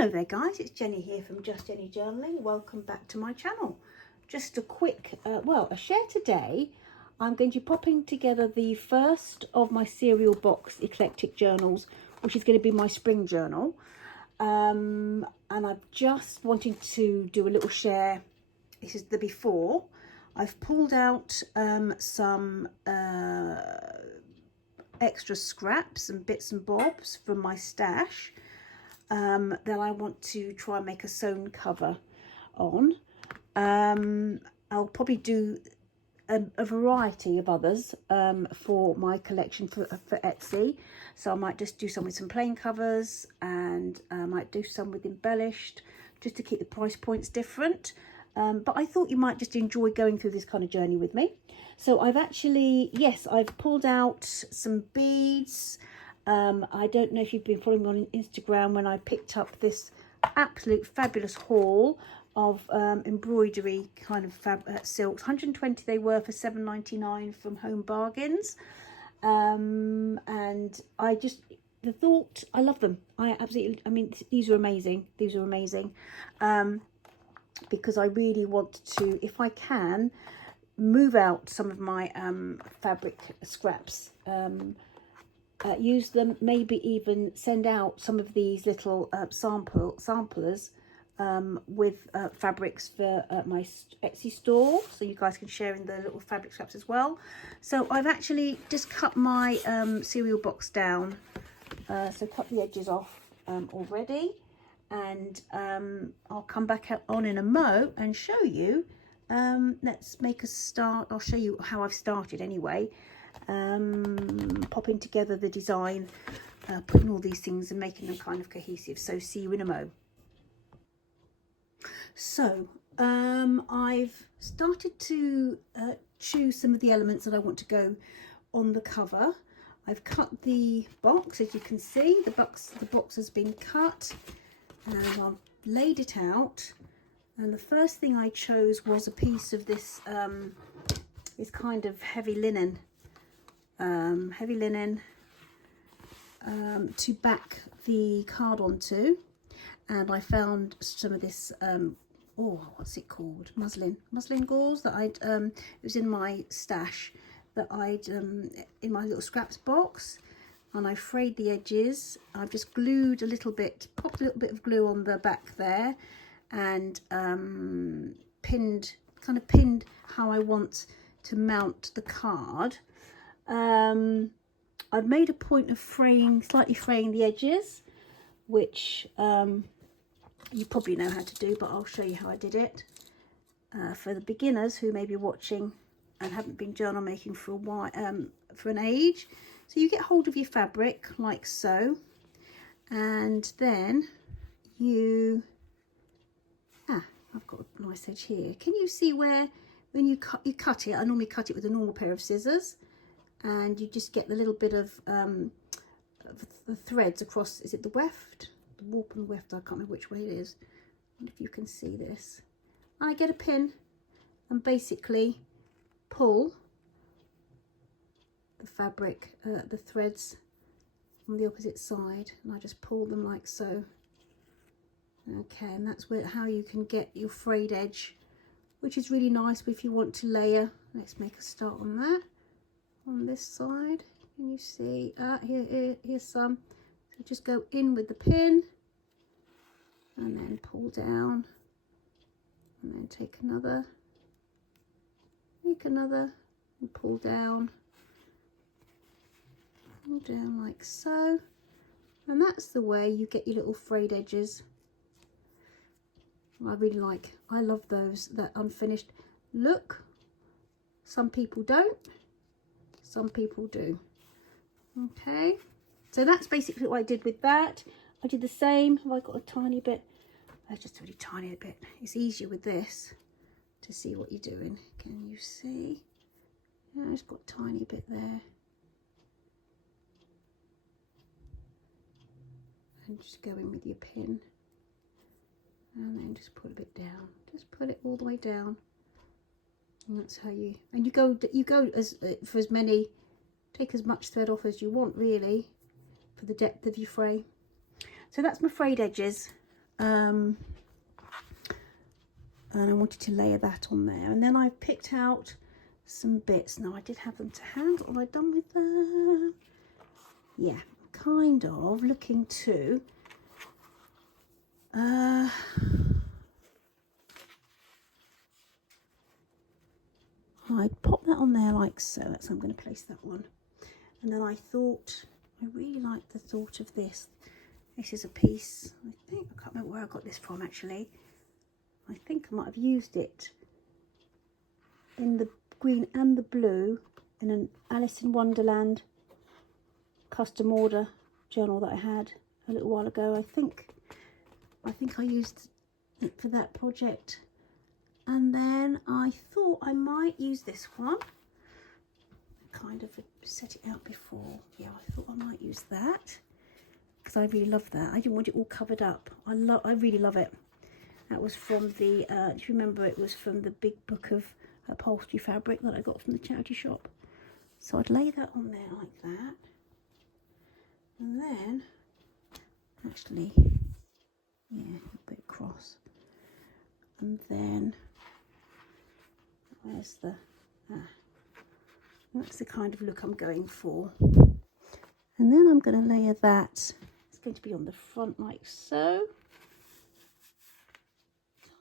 Hello there guys, it's Jenny here from Just Jenny Journaling. Welcome back to my channel. Just a quick, a share today. I'm going to be popping together the first of my cereal box Eclectic journals, which is going to be my spring journal. And I'm just wanting to do a little share. This is the before. I've pulled out some extra scraps and bits and bobs from my stash. That I want to try and make a sewn cover on. I'll probably do a variety of others for my collection for Etsy. So I might just do some with some plain covers, and I might do some with embellished, just to keep the price points different. But I thought you might just enjoy going through this kind of journey with me. So I've actually, yes, I've pulled out some beads. I don't know if you've been following me on Instagram when I picked up this absolute fabulous haul of embroidery kind of silks. 120 they were for $7.99 from Home Bargains. And I just, the thought, I love them. I mean, these are amazing. These are amazing. Because I really want to, if I can, move out some of my fabric scraps. Use them, maybe even send out some of these little samplers with fabrics for my Etsy store, so you guys can share in the little fabric scraps as well. So I've actually just cut my cereal box down, so cut the edges off already, and I'll come back on in a mo and show you. Let's make a start. I'll show you how I've started anyway. Popping together the design, putting all these things and making them kind of cohesive. So see you in a mo. So I've started to choose some of the elements that I want to go on the cover. I've cut the box, as you can see. The box has been cut, and I've laid it out. And the first thing I chose was a piece of this kind of heavy linen. To back the card onto, and I found some of this what's it called, muslin gauze that it was in my stash, that I'd in my little scraps box, and I frayed the edges. I've just glued a little bit, popped a little bit of glue on the back there, and pinned how I want to mount the card. I've made a point of slightly fraying the edges, which you probably know how to do, but I'll show you how I did it. For the beginners who may be watching and haven't been journal making for a while, for an age. So you get hold of your fabric like so, and then I've got a nice edge here. Can you see where when you cut it? I normally cut it with a normal pair of scissors. And you just get the little bit of the threads across. Is it the weft? The warp and weft, I can't remember which way it is. I wonder if you can see this. I get a pin and basically pull the fabric, the threads on the opposite side, and I just pull them like so. Okay, and that's how you can get your frayed edge, which is really nice. But if you want to layer, let's make a start on that. On this side, can you see? Here's some. So just go in with the pin, and then pull down, and then take another, and pull down like so. And that's the way you get your little frayed edges. I love those, that unfinished look. Some people don't. Some people do. Okay, so that's basically what I did with that. I did the same. Have I got a tiny bit? Just a really tiny bit. It's easier with this to see what you're doing. Can you see? Yeah, I've just got a tiny bit there. And just go in with your pin, and then just pull a bit down. Just pull it all the way down. And that's how you go as for as many, take as much thread off as you want really for the depth of your fray. So that's my frayed edges. and I wanted to layer that on there. And then I picked out some bits. Now I did have them to hand. What have I done with them? Yeah, kind of looking to I'd pop that on there like so. That's how I'm going to place that one. And then I thought, I really like the thought of this. This is a piece, I think, I can't remember where I got this from actually. I think I might have used it in the green and the blue in an Alice in Wonderland custom order journal that I had a little while ago. I think I used it for that project. And then I thought I might use this one. Kind of set it out before. Yeah, I thought I might use that because I really love that. I didn't want it all covered up. I really love it. That was from the, do you remember it was from the big book of upholstery fabric that I got from the charity shop. So I'd lay that on there like that. And then, actually, yeah, a bit cross. And then, where's the, that's the kind of look I'm going for. And then I'm going to layer that. It's going to be on the front like so.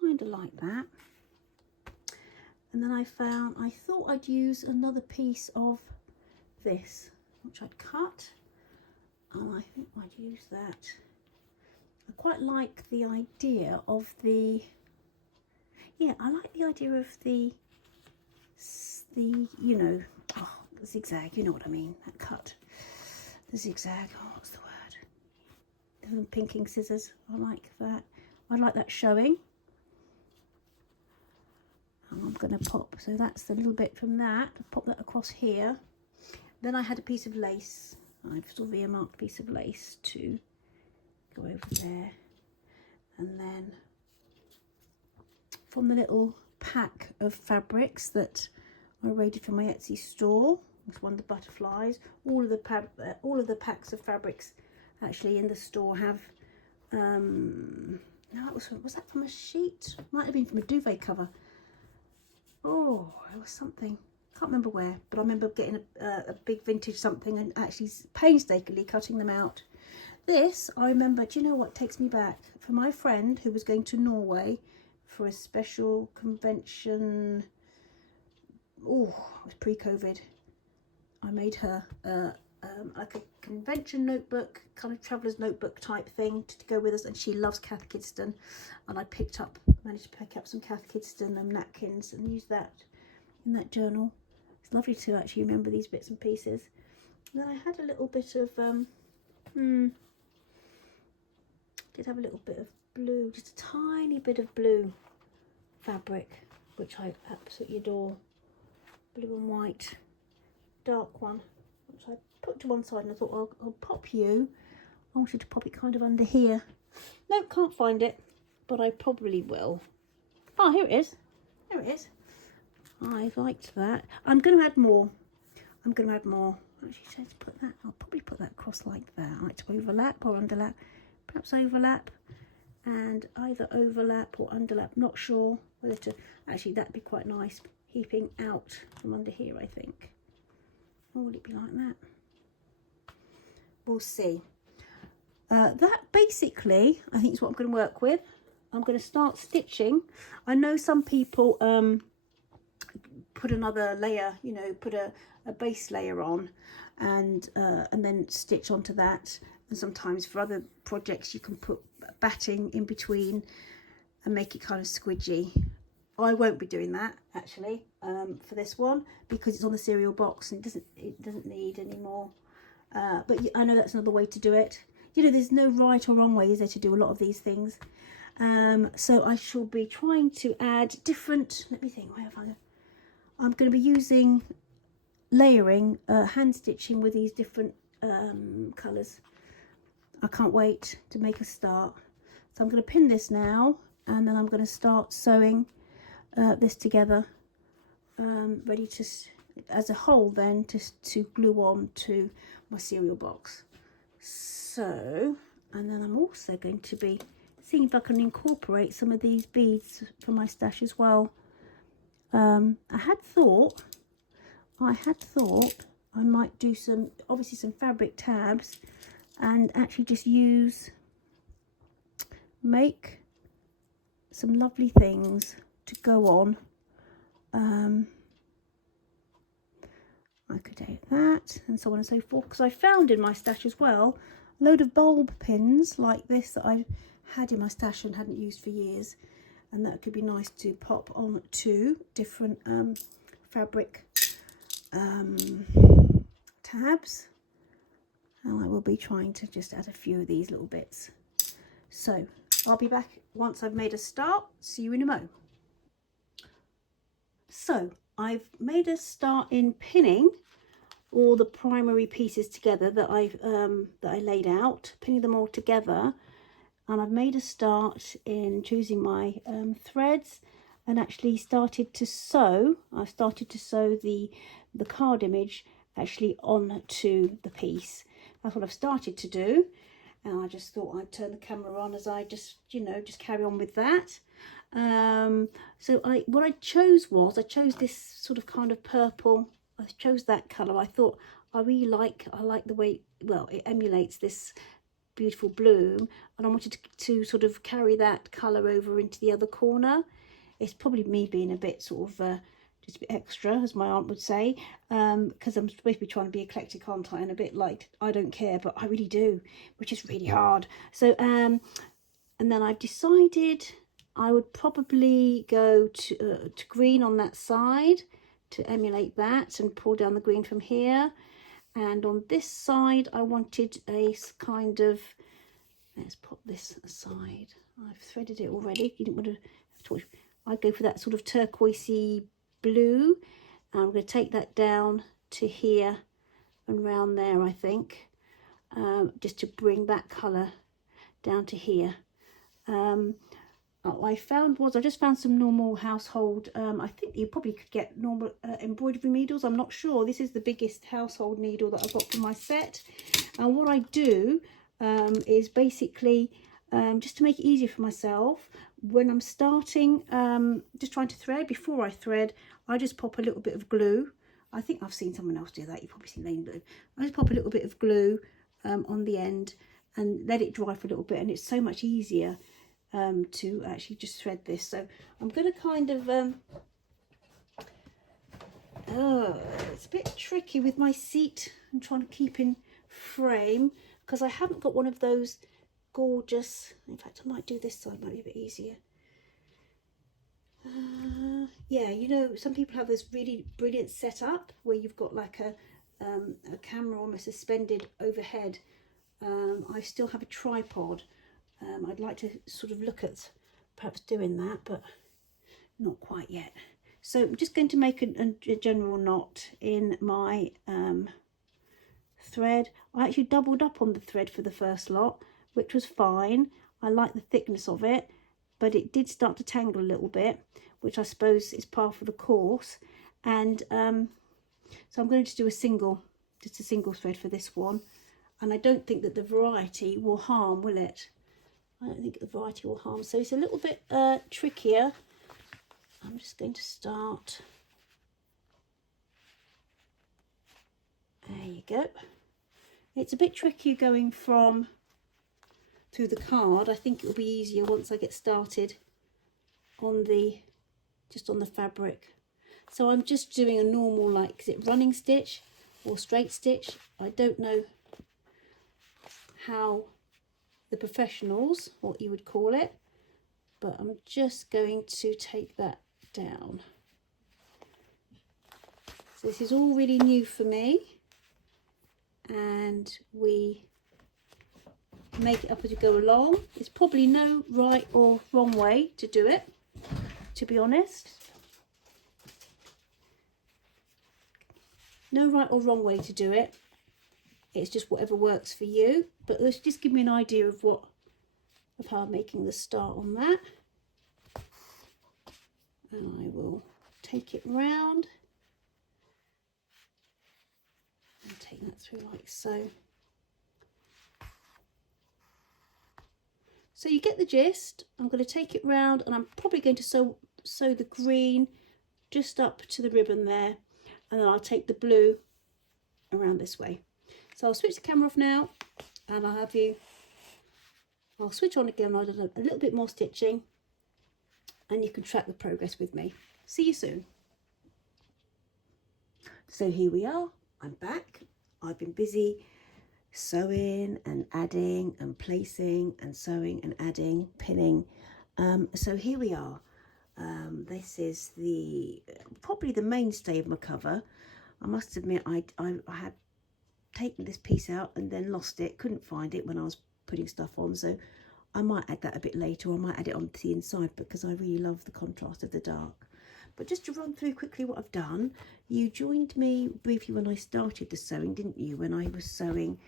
Kind of like that. And then I thought I'd use another piece of this, which I'd cut. And I think I'd use that. I quite like the idea of the, yeah, I like the idea of the you know, oh, the zigzag, you know what I mean, that cut. The zigzag, oh, what's the word? The pinking scissors, I like that. I like that showing. And I'm going to pop, so that's a little bit from that, pop that across here. Then I had a piece of lace. I've sort of earmarked a piece of lace to go over there. And then from the little pack of fabrics that I raided from my Etsy store, it's one of the butterflies. All of the packs of fabrics actually in the store have no, was that from a sheet? Might have been from a duvet cover. Oh, it was something, can't remember where, but I remember getting a big vintage something and actually painstakingly cutting them out. This, I remember, do you know what takes me back? For my friend who was going to Norway for a special convention, oh, it was pre-COVID. I made her like a convention notebook, kind of traveller's notebook type thing to go with us, and she loves Cath Kidston, and I managed to pick up some Cath Kidston napkins and use that in that journal. It's lovely to actually remember these bits and pieces. And then I had a little bit of did have a little bit of blue, just a tiny bit of blue fabric, which I absolutely adore. Blue and white, dark one, which I put to one side, and I thought I'll pop you. I wanted to pop it kind of under here. No, can't find it, but I probably will. Oh, here it is. There it is. I liked that. I'm going to add more. Actually, let's put that. I'll probably put that across like that. I like to overlap or underlap. Perhaps overlap, and either overlap or underlap. Not sure whether to. Actually, that'd be quite nice. Heaping out from under here, I think. Or will it be like that? We'll see. That basically, I think, is what I'm going to work with. I'm going to start stitching. I know some people put another layer, you know, put a base layer on, and then stitch onto that. And sometimes for other projects, you can put batting in between and make it kind of squidgy. I won't be doing that actually for this one because it's on the cereal box and it doesn't need any more. But I know that's another way to do it. You know, there's no right or wrong way, is there, to do a lot of these things. So I shall be trying to add different. Let me think. I'm going to be using layering, hand stitching with these different colours. I can't wait to make a start. So I'm going to pin this now, and then I'm going to start sewing this together, ready to, as a whole, then to glue on to my cereal box. So, and then I'm also going to be seeing if I can incorporate some of these beads from my stash as well. I had thought I might do some, obviously some fabric tabs, and actually just make some lovely things to go on. I could take that and so on and so forth, because I found in my stash as well a load of bulb pins like this that I had in my stash and hadn't used for years, and that could be nice to pop on to different fabric tabs. And I will be trying to just add a few of these little bits. So I'll be back once I've made a start. See you in a mo. So I've made a start in pinning all the primary pieces together that I laid out, pinning them all together, and I've made a start in choosing my threads, and actually started to sew. I've started to sew the card image actually onto the piece. That's what I've started to do, and I just thought I'd turn the camera on as I just carry on with that. So what I chose this sort of kind of purple. I chose that colour. I thought I like the way, well, it emulates this beautiful bloom, and I wanted to sort of carry that colour over into the other corner. It's probably me being a bit sort of just a bit extra, as my aunt would say, because I'm supposed to be trying to be eclectic, aren't I? And a bit like I don't care, but I really do, which is really hard. So and then I've decided I would probably go to green on that side to emulate that, and pull down the green from here. And on this side I wanted a kind of, let's put this aside, I've threaded it already, you didn't want to talk. I'd go for that sort of turquoisey blue, and I'm going to take that down to here and round there, I think, just to bring that colour down to here. I just found some normal household, I think you probably could get normal embroidery needles, I'm not sure. This is the biggest household needle that I've got for my set, and what I do is basically, just to make it easier for myself, when I'm starting, just trying to thread, before I thread, I just pop a little bit of glue. I think I've seen someone else do that, you've probably seen Lane do. I just pop a little bit of glue on the end and let it dry for a little bit, and it's so much easier to actually just thread this. So I'm going to kind of it's a bit tricky with my seat. I'm trying to keep in frame because I haven't got one of those gorgeous, in fact I might do this side, might be a bit easier. Yeah, you know, some people have this really brilliant setup where you've got like a camera almost suspended overhead. I still have a tripod. I'd like to sort of look at perhaps doing that, but not quite yet. So I'm just going to make a general knot in my thread. I actually doubled up on the thread for the first lot, which was fine. I like the thickness of it, but it did start to tangle a little bit, which I suppose is part of the course. And so I'm going to do just a single thread for this one. And I don't think that the variety will harm, will it? I don't think the variety will harm. So it's a little bit trickier. I'm just going to start. There you go. It's a bit trickier going from through the card. I think it will be easier once I get started on just on the fabric. So I'm just doing a normal, like, is it running stitch or straight stitch? I don't know how the professionals, what you would call it, but I'm just going to take that down. So this is all really new for me, and we make it up as we go along. There's probably no right or wrong way to do it, to be honest. No right or wrong way to do it. It's just whatever works for you. But let's just give me an idea of how I'm making the start on that. And I will take it round and take that through like so. So you get the gist. I'm going to take it round, and I'm probably going to sew the green just up to the ribbon there, and then I'll take the blue around this way. So I'll switch the camera off now, and I'll switch on again. I'll do a little bit more stitching, and you can track the progress with me. See you soon. So here we are, I'm back. I've been busy sewing and adding and placing and sewing and adding, pinning. So here we are. This is probably the mainstay of my cover. I must admit I had taken this piece out and then lost it, couldn't find it when I was putting stuff on, so I might add that a bit later, or I might add it onto the inside because I really love the contrast of the dark. But just to run through quickly what I've done, you joined me briefly when I started the sewing, didn't you? When I was sewing,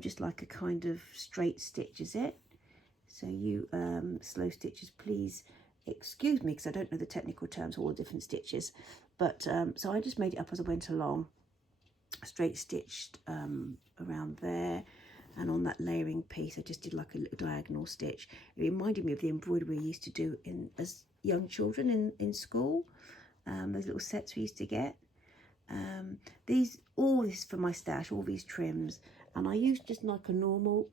just like a kind of straight stitch, is it? So you slow stitches, please excuse me because I don't know the technical terms for all the different stitches. But so I just made it up as I went along, straight stitched around there. And on that layering piece, I just did like a little diagonal stitch. It reminded me of the embroidery we used to do as young children in school. Those little sets we used to get. All this for my stash, all these trims, and I used just like a normal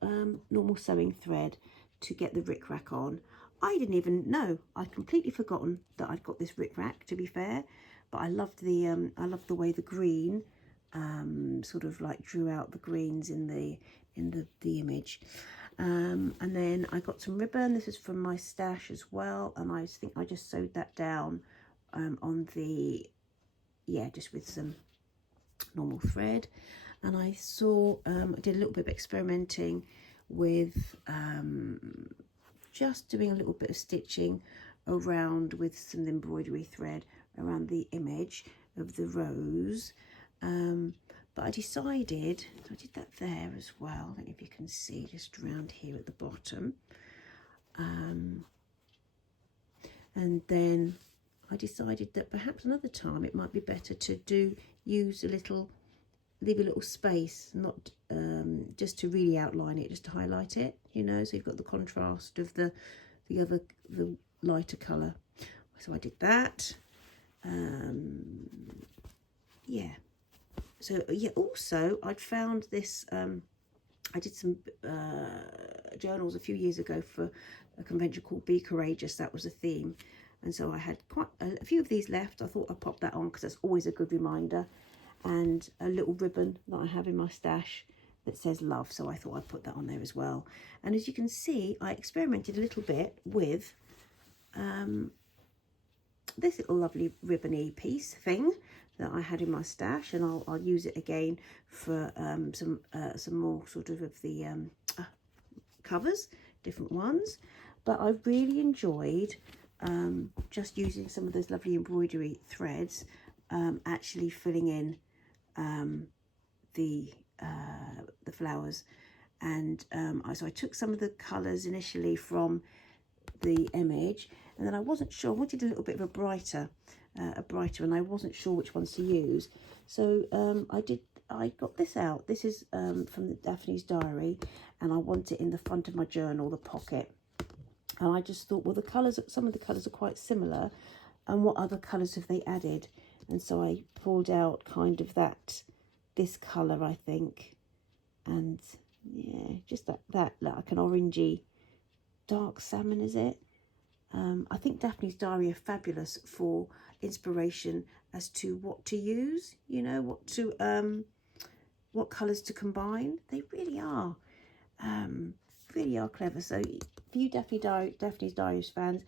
sewing thread to get the rickrack on. I didn't even know. I'd completely forgotten that I'd got this rickrack, to be fair. But I loved the way the green sort of like drew out the greens in the image. And then I got some ribbon. This is from my stash as well, and I think I just sewed that down on the, just with some normal thread. And I did a little bit of experimenting with just doing a little bit of stitching around with some embroidery thread around the image of the rose. But I decided, so I did that there as well. I don't know if you can see, just around here at the bottom. And then I decided that perhaps another time it might be better to leave a little space, not just to really outline it, just to highlight it, you know, so you've got the contrast of the lighter colour. So I did that. So also I'd found this, I did some journals a few years ago for a convention called Be Courageous. That was a theme, and so I had quite a few of these left. I thought I'd pop that on because that's always a good reminder. And a little ribbon that I have in my stash that says love, so I thought I'd put that on there as well. And as you can see, I experimented a little bit with this little lovely ribbony piece thing that I had in my stash, and I'll use it again for some more sort of the covers, different ones. But I really enjoyed just using some of those lovely embroidery threads, actually filling in the flowers. And so I took some of the colours initially from the image, and then I wasn't sure, I wanted a little bit of a brighter, and I wasn't sure which ones to use. So I got this out. This is from the Daphne's Diary, and I want it in the front of my journal, the pocket. And I just thought, well, some of the colours are quite similar, and what other colours have they added? And so I pulled out kind of this colour, I think, and yeah, just that like an orangey dark salmon, is it? I think Daphne's Diary are fabulous for inspiration as to what to use, you know, what colours to combine. They really are clever. So for you Daphne's Diary fans,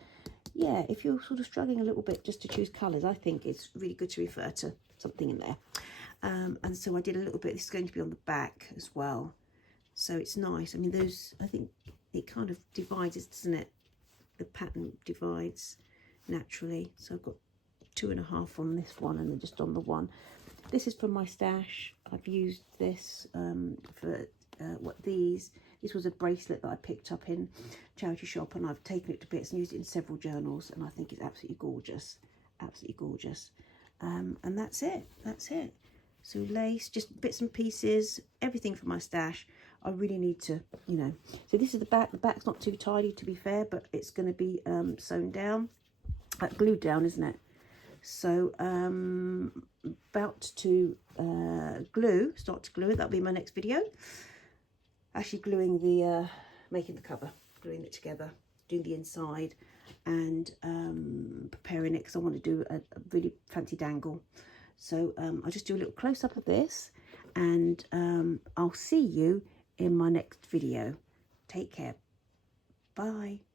yeah, if you're sort of struggling a little bit just to choose colours, I think it's really good to refer to something in there. And so I did a little bit. This is going to be on the back as well, so it's nice. I mean, I think it kind of divides, doesn't it? The pattern divides naturally. So I've got 2.5 on this one, and then just on the one. This is from my stash. I've used this for this was a bracelet that I picked up in charity shop, and I've taken it to bits and used it in several journals, and I think it's absolutely gorgeous, absolutely gorgeous. And that's it. So lace, just bits and pieces, everything from my stash. I really need to, you know. So this is the back. The back's not too tidy, to be fair, but it's going to be sewn down, glued down, isn't it? So about to start to glue it. That'll be my next video. Actually gluing the, making the cover, gluing it together, doing the inside, and preparing it because I want to do a really fancy dangle. So I'll just do a little close-up of this, and I'll see you in my next video. Take care. Bye.